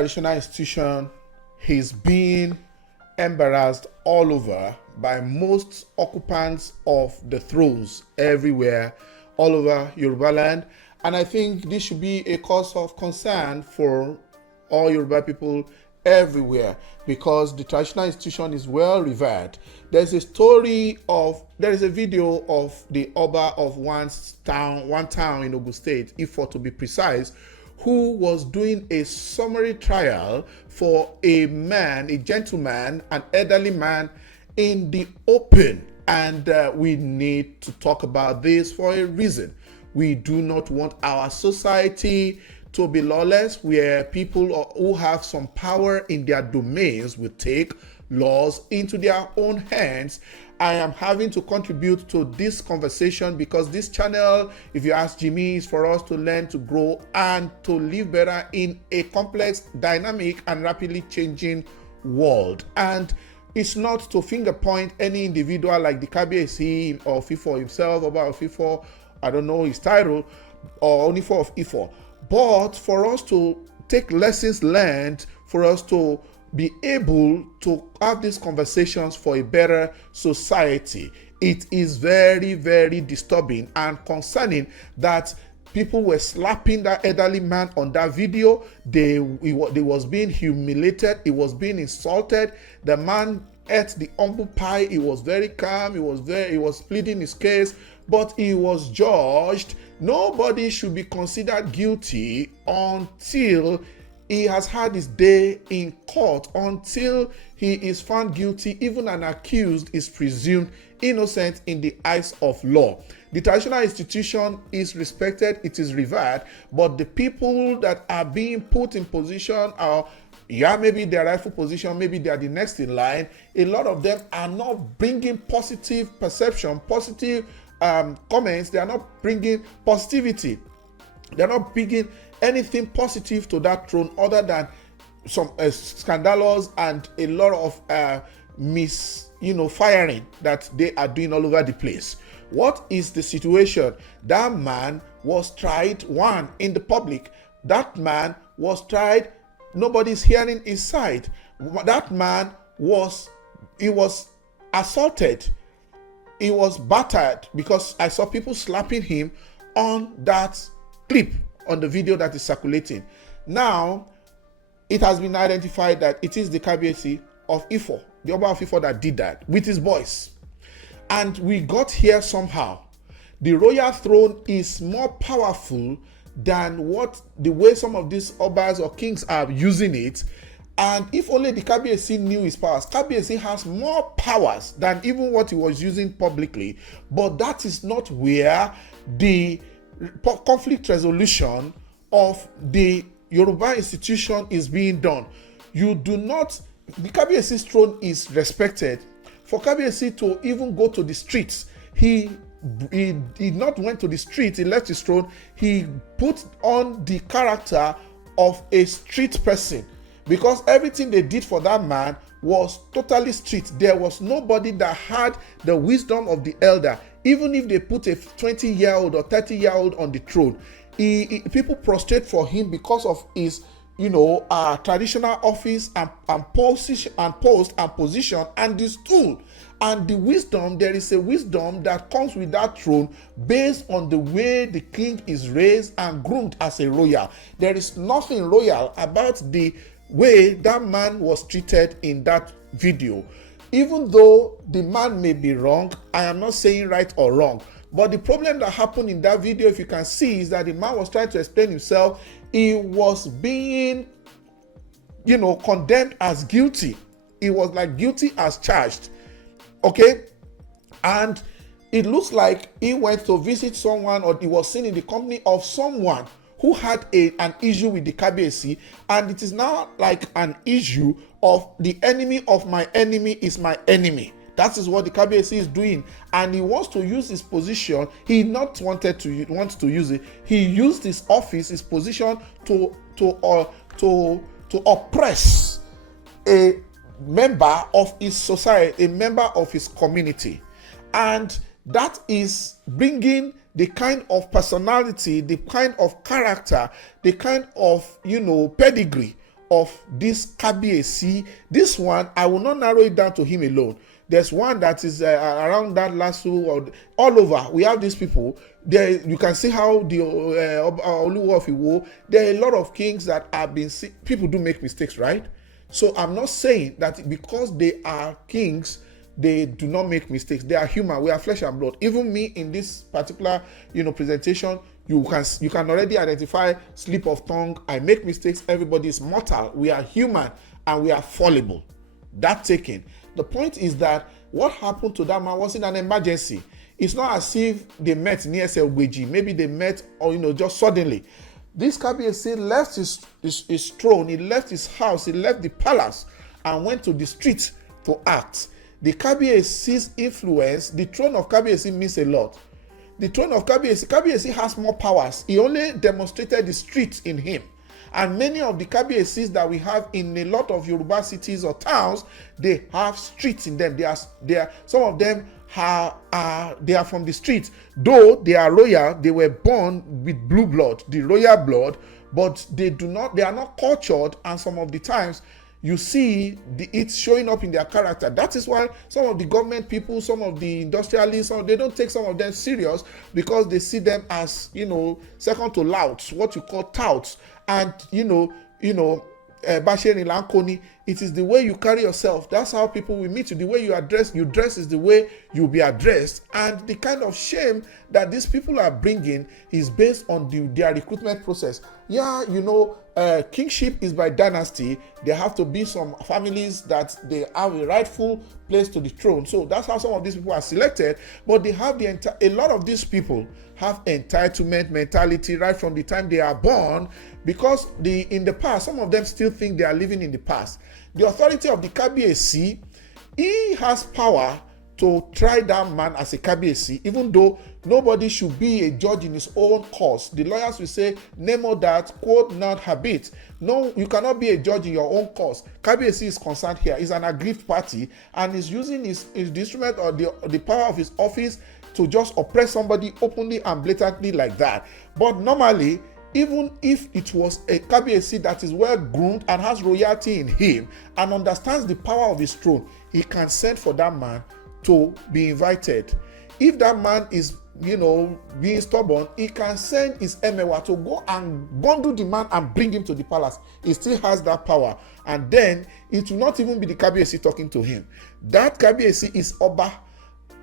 traditional institution is being embarrassed all over by most occupants of the thrones everywhere, all over Yoruba land. And I think this should be a cause of concern for all Yoruba people everywhere, because the traditional institution is well revered. There's a video of the OBA of one town in Ogun State, Ifo to be precise, who was doing a summary trial for a gentleman, an elderly man in the open. And we need to talk about this for a reason. We do not want our society to be lawless, where people who have some power in their domains will take laws into their own hands. I am having to contribute to this conversation because this channel, if you ask Jimmy, is for us to learn, to grow, and to live better in a complex, dynamic, and rapidly changing world. And it's not to finger point any individual like the Kabiyesi or FIFO himself, OBA of IFO, I don't know his title, or Onifo of IFO, but for us to take lessons learned, for us to be able to have these conversations for a better society. It is very, very disturbing and concerning that people were slapping that elderly man on that video. They was being humiliated. He was being insulted. The man ate the humble pie. He was very calm. He was pleading his case, but he was judged. Nobody should be considered guilty until he has had his day in court, until he is found guilty. Even an accused is presumed innocent in the eyes of law. The traditional institution is respected, it is revered, but the people that are being put in position are, maybe their rightful position, maybe they are the next in line. A lot of them are not bringing positive perception, positive comments. They are not bringing positivity. They're not bringing anything positive to that throne other than some scandalous and a lot of firing that they are doing all over the place. What is the situation? That man was tried, in the public. That man was tried, nobody's hearing his side. That man was assaulted. He was battered, because I saw people slapping him on that clip, on the video that is circulating. Now, it has been identified that it is the Kabiyesi of Ifo, the OBA of Ifo, that did that with his voice. And we got here somehow. The royal throne is more powerful than the way some of these Obas or kings are using it. And if only the Kabiyesi knew his powers, Kabiyesi has more powers than even what he was using publicly. But that is not where the conflict resolution of the Yoruba institution is being done. The Kabiyesi's throne is respected. For Kabiyesi to even go to the streets, he did not went to the streets, he left his throne. He put on the character of a street person, because everything they did for that man was totally street. There was nobody that had the wisdom of the elder. Even if they put a 20-year-old or 30-year-old on the throne, people prostrate for him because of his traditional office and position and the stool and the wisdom. There is a wisdom that comes with that throne based on the way the king is raised and groomed as a royal. There is nothing royal about the way that man was treated in that video. Even though the man may be wrong, I am not saying right or wrong, but the problem that happened in that video, if you can see, is that the man was trying to explain himself. He was being, condemned as guilty. He was like guilty as charged. Okay? And it looks like he went to visit someone, or he was seen in the company of someone who had an issue with the Kabiyesi, and it is now like an issue of the enemy of my enemy is my enemy. That is what the Kabiyesi is doing, and he wants to use his position. He wants to use it. He used his office, his position to oppress a member of his society, a member of his community, and that is bringing the kind of personality, the kind of character, the kind of pedigree of this Kabiyesi. This one, I will not narrow it down to him alone. There's one that is around that lasso or all over. We have these people. There, you can see how the Oluwa of Iwo. There are a lot of kings that have been. People do make mistakes, right? So I'm not saying that because they are kings, they do not make mistakes. They are human. We are flesh and blood. Even me in this particular, presentation, you can already identify slip of tongue. I make mistakes. Everybody is mortal. We are human and we are fallible. That taken. The point is that what happened to that man wasn't an emergency. It's not as if they met near Selgweji. Maybe they met, or just suddenly. This Kabiyesi left his throne, he left his house, he left the palace, and went to the street to act. The Kabiyesi's influence, the throne of Kabiyesi means a lot. The throne of Kabiyesi has more powers. He only demonstrated the streets in him. And many of the Kabiyesis that we have in a lot of Yoruba cities or towns, they have streets in them. Some of them they are from the streets. Though they are royal, they were born with blue blood, the royal blood, but they are not cultured, and some of the times you see it's showing up in their character. That is why some of the government people, some of the industrialists, they don't take some of them serious, because they see them as, second to louts, what you call touts. And, Bashir Lankoni, it is the way you carry yourself. That's how people will meet you. The way you dress is the way you'll be addressed. And the kind of shame that these people are bringing is based on their recruitment process. Yeah, kingship is by dynasty. There have to be some families that they have a rightful place to the throne. So that's how some of these people are selected. But they have a lot of these people have entitlement mentality right from the time they are born, because in the past, some of them still think they are living in the past. The authority of the Kabiyesi, he has power to try that man as a Kabiyesi, even though nobody should be a judge in his own cause. The lawyers will say, nemo that, quote, not habit. No, you cannot be a judge in your own cause. Kabiyesi is concerned here. He's an aggrieved party, and is using his instrument or the power of his office to just oppress somebody openly and blatantly like that. But normally, even if it was a Kabiyesi that is well groomed and has royalty in him and understands the power of his throne, he can send for that man to be invited. If that man is, being stubborn, he can send his emewa to go and bundle the man and bring him to the palace. He still has that power. And then it will not even be the Kabiyesi talking to him. That Kabiyesi is Oba,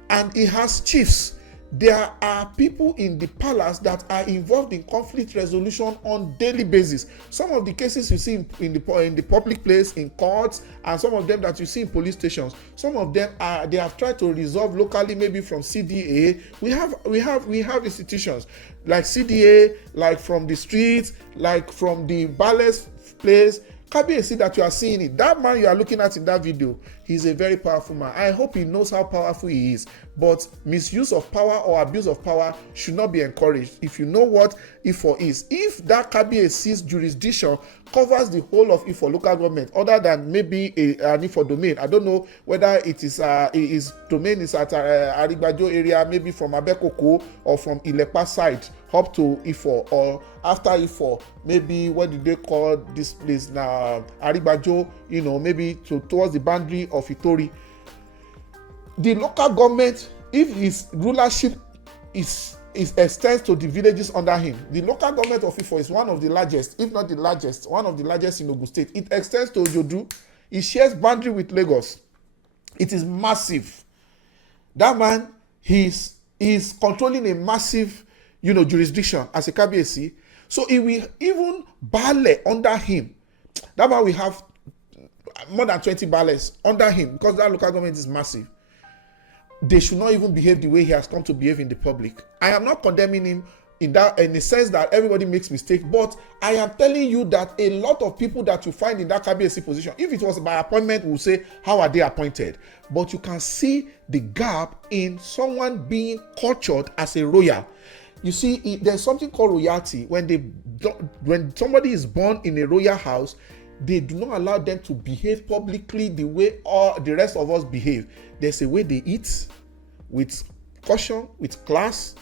and he has chiefs. There are people in the palace that are involved in conflict resolution on daily basis. Some of the cases you see in the public place, in courts, and some of them that you see in police stations, some of them they have tried to resolve locally, maybe from CDA. We have institutions like CDA, like from the streets, like from the palace place. Kabiyesi that you are seeing it, that man you are looking at in that video, he's a very powerful man. I hope he knows how powerful he is, but misuse of power or abuse of power should not be encouraged. If you know what Ifo is, if that Kabiyesi's jurisdiction covers the whole of Ifo local government, other than maybe an Ifo domain, I don't know whether it is his domain is at Arisetvnews area, maybe from Abekoko or from Ilepa side up to Ifo, or after Ifo, maybe what do they call this place now, Arisetvnews, maybe towards the boundary of Itori. The local government, if his rulership is extends to the villages under him, the local government of Ifo is one of the largest, if not the largest, one of the largest in Ogun State. It extends to Ojodu. It shares boundary with Lagos. It is massive. That man, he's controlling a massive, jurisdiction as a Kabiyesi. So it will even Baale under him. That man will have more than 20 Baales under him, because that local government is massive. They should not even behave the way he has come to behave in the public. I am not condemning him in the sense that everybody makes mistakes, but I am telling you that a lot of people that you find in that Kabiyesi position, if it was by appointment, we'll say, how are they appointed? But you can see the gap in someone being cultured as a royal. You see, there's something called royalty. When somebody is born in a royal house, they do not allow them to behave publicly the way all the rest of us behave. There's a way they eat, with caution, with class,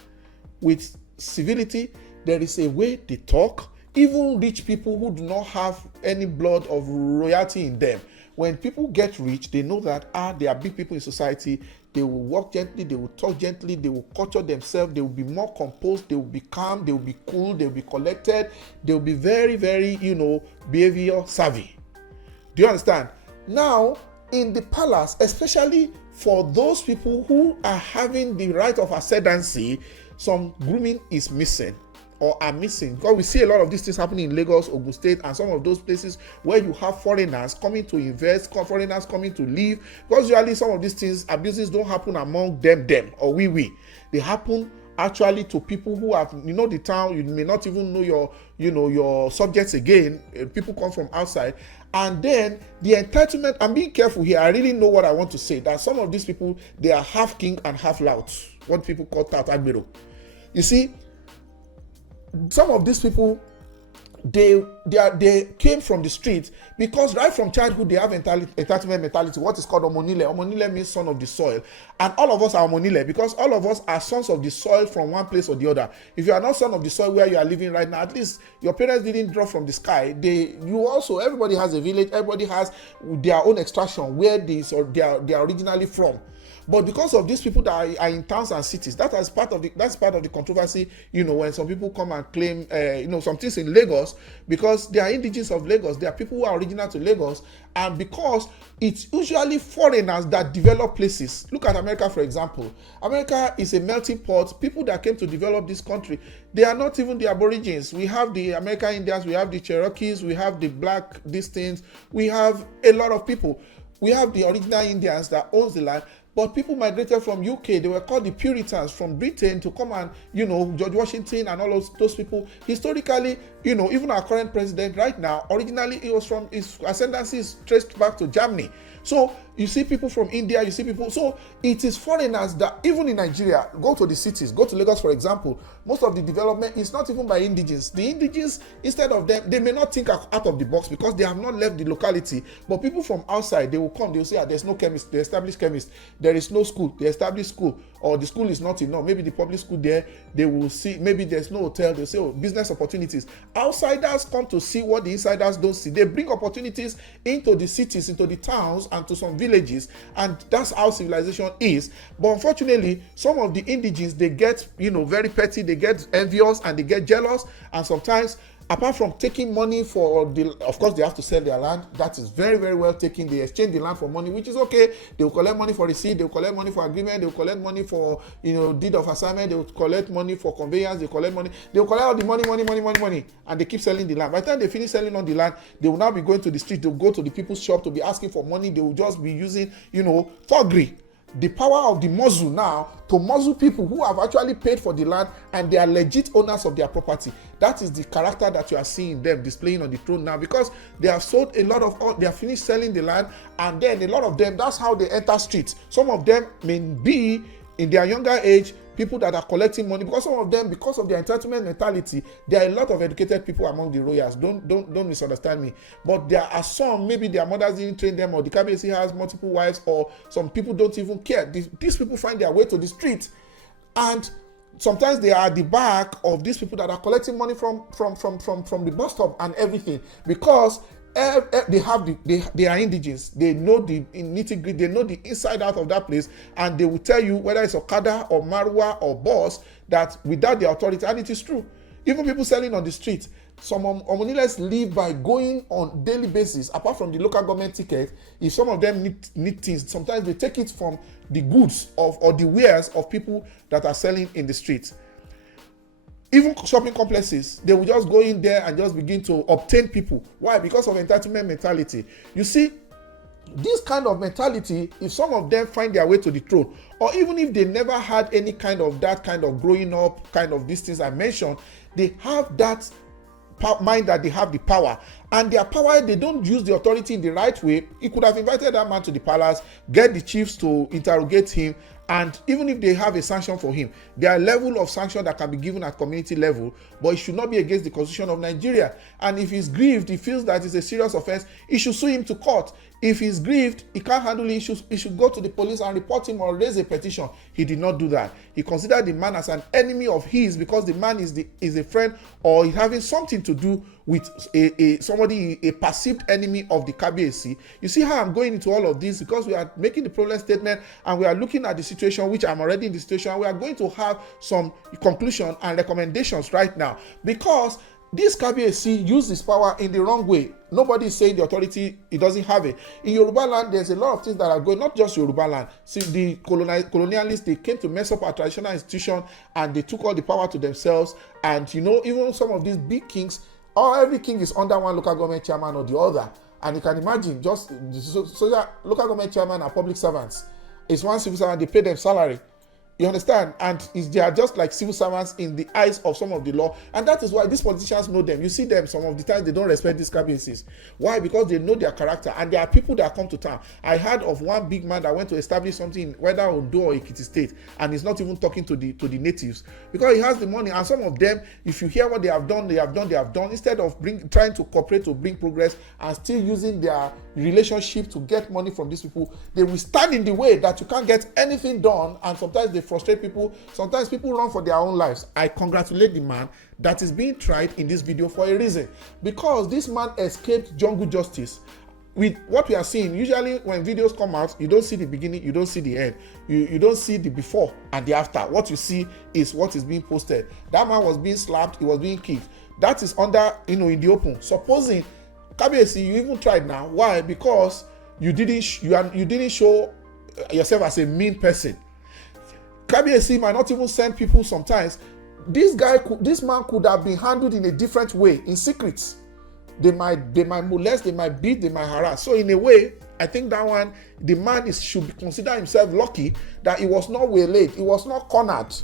with civility. There is a way they talk. even rich people who do not have any blood of royalty in them, when people get rich, they know that they are big people in society. They will walk gently, they will talk gently, they will culture themselves, they will be more composed, they will be calm, they will be cool, they will be collected, they will be very, very, behavior savvy. Do you understand? Now, in the palace, especially for those people who are having the right of ascendancy, some grooming is missing or are missing, because we see a lot of these things happening in Lagos, Ogun State, and some of those places where you have foreigners coming to invest, foreigners coming to live, because usually some of these things, abuses don't happen among them or we. They happen actually to people who have, the town, you may not even know your subjects again. People come from outside, and then the entitlement, I'm being careful here, I really know what I want to say, that some of these people, they are half king and half lout, what people call TOUT AGBERO. You see, some of these people, they came from the street because right from childhood they have entitlement mentality, what is called omonile. Omonile means son of the soil, and all of us are omonile because all of us are sons of the soil from one place or the other. If you are not son of the soil where you are living right now, at least your parents didn't drop from the sky. Everybody has a village, everybody has their own extraction where they are originally from. But because of these people that are in towns and cities, that's part of the controversy, when some people come and claim, some things in Lagos, because they are indigenous of Lagos, they are people who are original to Lagos, and because it's usually foreigners that develop places. Look at America, for example. America is a melting pot. People that came to develop this country, they are not even the Aborigines. We have the American Indians, we have the Cherokees, we have the black things, we have a lot of people. We have the original Indians that owns the land. But people migrated from UK. They were called the Puritans from Britain to come and, George Washington and all of those people. Historically, even our current president right now, originally his ascendancy is traced back to Germany. So you see people from India, you see people. So it is foreigners that, even in Nigeria, go to the cities, go to Lagos, for example, most of the development is not even by indigenes. The indigenes, instead of them, they may not think out of the box because they have not left the locality. But people from outside, they will come, they will say, there's no chemist, they establish chemist. There is no school, they establish school. Or the school is not enough. Maybe the public school there, they will see, maybe there's no hotel, they'll say, business opportunities. Outsiders come to see what the insiders don't see. They bring opportunities into the cities, into the towns, and to some villages, and that's how civilization is. But unfortunately, some of the indigenes, they get, very petty, they get envious, and they get jealous, and sometimes, apart from taking money of course, they have to sell their land. That is very, very well taken. They exchange the land for money, which is okay. They will collect money for receipt. They will collect money for agreement. They will collect money for, deed of assignment. They will collect money for conveyance. They collect money. They will collect all the money, and they keep selling the land. By the time they finish selling on the land, they will now be going to the street. They will go to the people's shop to be asking for money. They will just be using, thuggery. The power of the muzzle now to muzzle people who have actually paid for the land and they are legit owners of their property. That is the character that you are seeing them displaying on the throne now, because they have sold they have finished selling the land, and then a lot of them, that's how they enter streets. Some of them may be in their younger age, people that are collecting money, because some of them, because of their entitlement mentality, there are a lot of educated people among the royals. Don't misunderstand me. But there are some, maybe their mothers didn't train them, or the KBC has multiple wives, or some people don't even care. These people find their way to the street, and sometimes they are at the back of these people that are collecting money from the bus stop and everything, because they are indigenous. They know the nitty-gritty, they know the inside out of that place, and they will tell you whether it's Okada or Marwa or boss, that without the authority, and it is true. Even people selling on the street, some Omoniles live by going on daily basis, apart from the local government ticket. If some of them need things, sometimes they take it from the goods or the wares of people that are selling in the street. Even shopping complexes, they will just go in there and just begin to obtain people. Why? Because of entitlement mentality. You see, this kind of mentality, if some of them find their way to the throne, or even if they never had any kind of that kind of growing up, kind of these things I mentioned, they have that mind that they have the power, and their power, they don't use the authority in the right way. He could have invited that man to the palace, get the chiefs to interrogate him, And even if they have a sanction for him, there are level of sanction that can be given at community level, but it should not be against the constitution of Nigeria. And if he's grieved, he feels that it's a serious offense, he should sue him to court. If he's grieved, he can't handle it, he should go to the police and report him or raise a petition. He did not do that. He considered the man as an enemy of his because the man is a friend or is having something to do with a perceived enemy of the Kabiyesi. You see how I'm going into all of this? Because we are making the problem statement and we are looking at the situation, which I'm already in the situation. We are going to have some conclusion and recommendations right now, because this Kabiyesi used his power in the wrong way. Nobody is saying the authority, he doesn't have it. In Yoruba land, there's a lot of things that are going, not just Yoruba land. See, the colonialists, they came to mess up our traditional institution and they took all the power to themselves. And you know, even some of these big kings, every king is under one local government chairman or the other. And you can imagine, just so that local government chairman are public servants. It's one civil servant, they pay them salary. You understand? And they are just like civil servants in the eyes of some of the law. And that is why these politicians know them. You see them, some of the times they don't respect these Kabiyesis. Why? Because they know their character. And there are people that come to town. I heard of one big man that went to establish something, whether Ondo or Ekiti State, and he's not even talking to the natives. Because he has the money. And some of them, if you hear what they have done, instead of trying to cooperate to bring progress and still using their relationship to get money from these people, they will stand in the way that you can't get anything done. And sometimes they frustrate people. Sometimes people run for their own lives. I congratulate the man that is being tried in this video for a reason, because this man escaped jungle justice. With what we are seeing, usually when videos come out, you don't see the beginning, you don't see the end, you don't see the before and the after. What you see is what is being posted. That man was being slapped, he was being kicked. That is under, in the open. Supposing Kabiyesi, you even tried now. Why? Because you didn't show yourself as a mean person. Kabiyesi might not even send people sometimes. This man could have been handled in a different way, in secret. They might molest, they might beat, they might harass. So in a way, I think that one, the man should consider himself lucky that he was not waylaid, he was not cornered,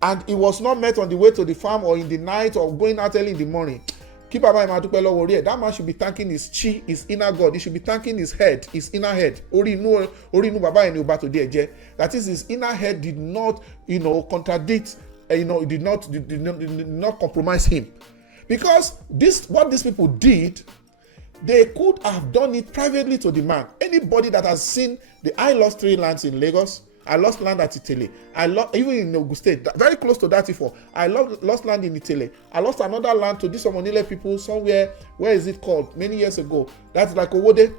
and he was not met on the way to the farm or in the night or going out early in the morning. That man should be thanking his chi, his inner God. He should be thanking his head, his inner head. That is, his inner head did not, contradict, did not compromise him. Because what these people did, they could have done it privately to the man. Anybody that has seen I lost 3 lands in Lagos. I lost land at Itele. Even in Ogun State, very close to that before. I lost land in Itele. I lost another land to these Omonile people somewhere. Where is it called? Many years ago. That's like Owode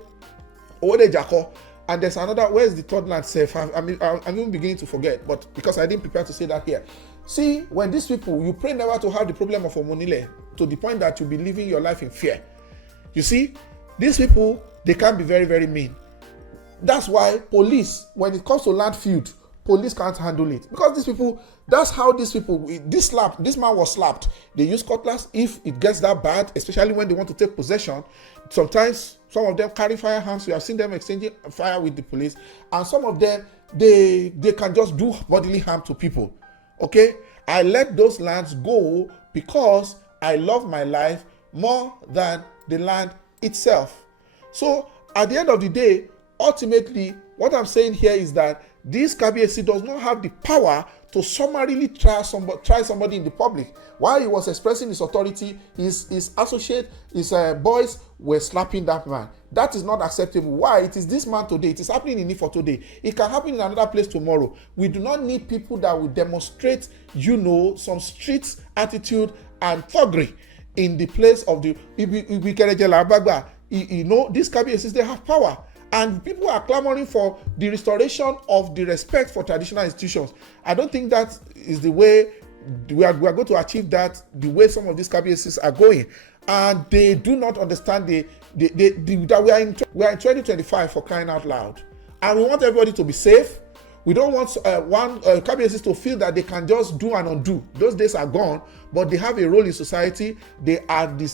Jako. And there's another. Where is the third land safe? I'm even beginning to forget, but because I didn't prepare to say that here. See, when these people, you pray never to have the problem of Omonile to the point that you'll be living your life in fear. You see, these people, they can be very, very mean. That's why police, when it comes to land feud, police can't handle it. Because these people, that's how this man was slapped. They use cutlass if it gets that bad, especially when they want to take possession. Sometimes some of them carry firearms. We have seen them exchanging fire with the police. And some of them, they can just do bodily harm to people. Okay? I let those lands go because I love my life more than the land itself. So at the end of the day, ultimately, what I'm saying here is that this Kabiyesi does not have the power to summarily try somebody in the public. While he was expressing his authority, his associate, his boys were slapping that man. That is not acceptable. Why? It is this man today. It is happening in Ifo today. It can happen in another place tomorrow. We do not need people that will demonstrate, some street attitude and thuggery in the place of the these Kabiyesis, they have power. And people are clamoring for the restoration of the respect for traditional institutions. I don't think that is the way we are going to achieve that, the way some of these Kabiyesis are going. And they do not understand that we are in 2025, for crying out loud. And we want everybody to be safe. We don't want Kabiyesis to feel that they can just do and undo. Those days are gone, but they have a role in society. They are the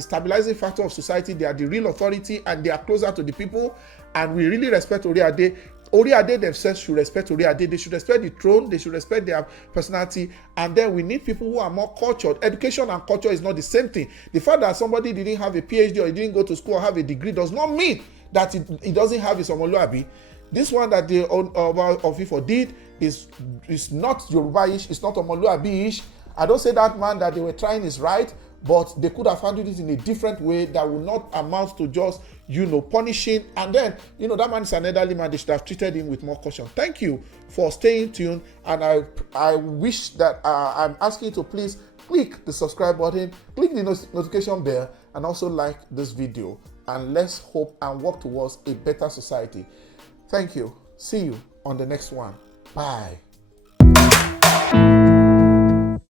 stabilizing factor of society. They are the real authority, and they are closer to the people. And we really respect Oriade. Oriade themselves should respect Oriade. They should respect the throne. They should respect their personality. And then we need people who are more cultured. Education and culture is not the same thing. The fact that somebody didn't have a PhD or he didn't go to school or have a degree does not mean that he doesn't have his omoluabi. This one that the OBA of IFO did is not Yoruba-ish, it's not Omoluabi-ish. I don't say that man that they were trying is right, but they could have handled it in a different way that would not amount to just, punishing. And then, that man is an elderly man. They should have treated him with more caution. Thank you for staying tuned. And I wish that I'm asking you to please click the subscribe button, click the notification bell, and also like this video. And let's hope and work towards a better society. Thank you. See you on the next one. Bye.